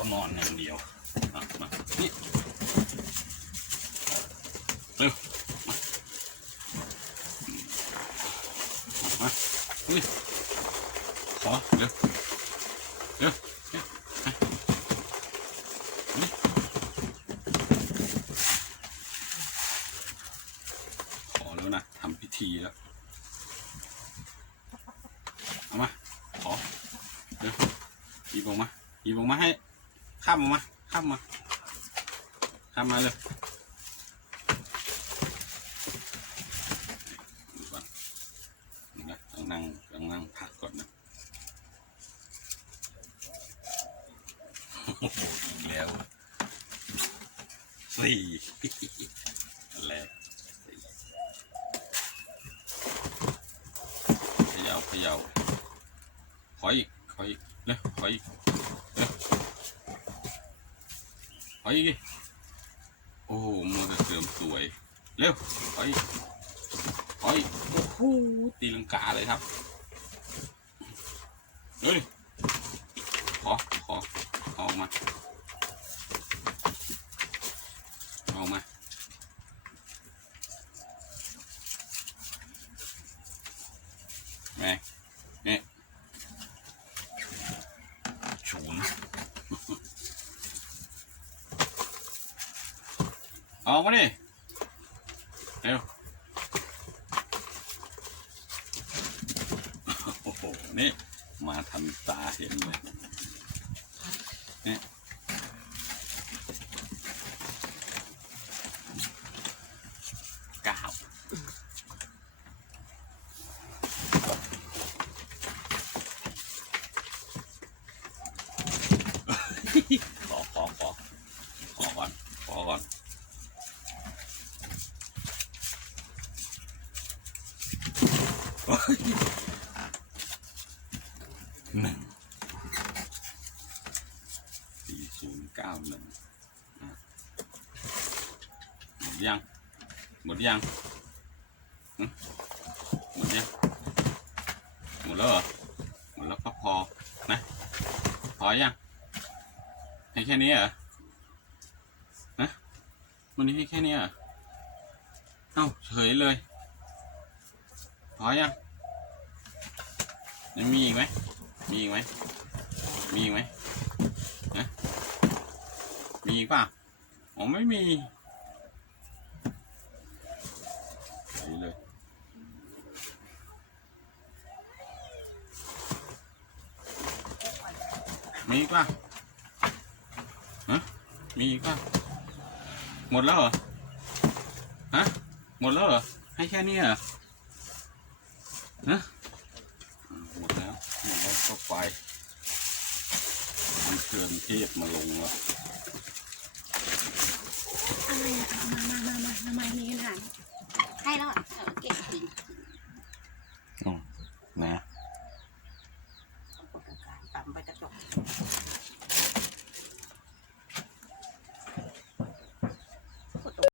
เขานอนอย่างเดียวมามานี่เร็วมามานี่ขอเร็วเร็วเร็วนี่ขอแล้วนะทำพิธีแล้วเอามาขอเดี๋ยวหยิบออกมาหยิบออกมาให้ ข้ามออกมาข้ามมาข้ามมาเลยต้องนั่งต้องนั่งพักก่อนนะโอ้โหอีกแล้วสี่อันแรกสี่เขย่าเขย่าขออีกขออีกเร็วขออีกเร็ว ขออีกโอ้โหมือจะเสริมสวย เร็วขออีกขออีกโอ้โหตีลังกาเลยครับเฮ้ยขอขอขอออกมา แม่แม่ฉุน ออกมาดิเร็วโอ้โห นี่ มาทันตาเห็นเลยเนี่ยเก้าขอขอขอขอก่อนขอก่อนโอ้ย หนึ่งสี่ศูนย์เก้าหนึ่งหมดยัง หมดยังหมดยังหมดแล้วเหรอหมดแล้วก็พอนะพอยังให้แค่นี้เหรอฮะวันนี้ให้แค่นี้เหรอเอ้าเฉยเลย พอยังยังมีอีกไหมมีอีกไหมมีอีกไหมฮะมีอีกเปล่าอ๋อไม่มีเฉยเลยมีอีกปล่ามีอีกป่ะหมดแล้วเหรอฮะหมดแล้วเหรอให้แค่นี้เหรอ นะหมดแล้วหมดแล้วก็ไปมันเกินเทพมาลงแล้วอะไรอะมามามามามามมีกันหันให้แล้วอะ